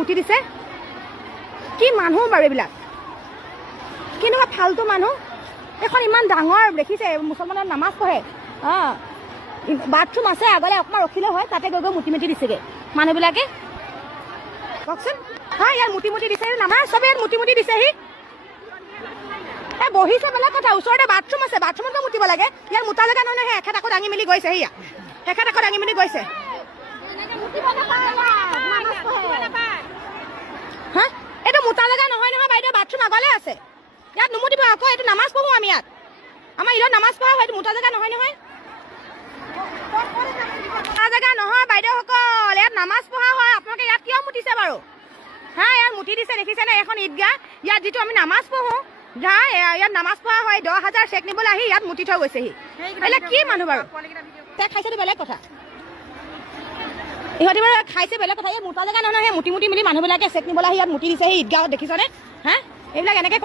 মুতি দিছে কি মানুহ বাৰু এইবিলাক কেনেকুৱা ফালতু মানুহ এখন ইমান ডাঙৰ দেখিছে মুছলমানৰ নামাজ পঢ়ে বাথৰুম আছে আগলে অকণমান ৰখিলে হয় তাতে গৈ গৈ মুতি দিছেগে মানুহবিলাকে কওকচোন হয় ইয়াত মুতি দিছে নামাজ চবে ইয়াত মুতি দিছেহি বহিছে বেলেগ কথা ওচৰতে বাথৰুম আছে বাথৰুমতো মুতিব লাগে ইয়াৰ মুতা জেগা নহয় নহয় এখেত আকৌ দাঙি মেলি গৈছে সেয়া এখেত আকৌ দাঙি মেলি গৈছে হা এইটো মুতা জেগা নহয় নহয় বাইদেউ বাথৰুম আগলে আছে ইয়াত নুমুতিব আকৌ এইটো নামাজ পঢ়ো আমি ইয়াত আমাৰ ইয়াত নামাজ পঢ়া হয় এইটো মুতা জেগা নহয় নহয় মুতা জেগা নহয় বাইদেউসকল ইয়াত নামাজ পঢ়া হয় আপোনালোকে ইয়াত কিয় মুতিছে বাৰু হা ইয়াত মুতি দিছে দেখিছেনে এখন ঈদগাহ ইয়াত যিটো আমি নামাজ পঢ়ো ইয়াত নামাজ পঢ়া হয় 10,000 চেক নিবলৈ আহি ইয়াত মুতি থৈ গৈছেহি এইবিলাক কি মানুহ বাৰু তাই খাইছেতো বেলেগ কথা ইহঁতি বাৰু খাইছে বেলেগ কথা এই মুতা জেগা নহয় সেই মুতি মেলি মানুহবিলাকে চেক নিবলৈ আহি ইয়াত মুতি দিছেহি ঈদগাহত দেখিছনে হা এইবিলাক এনেকৈ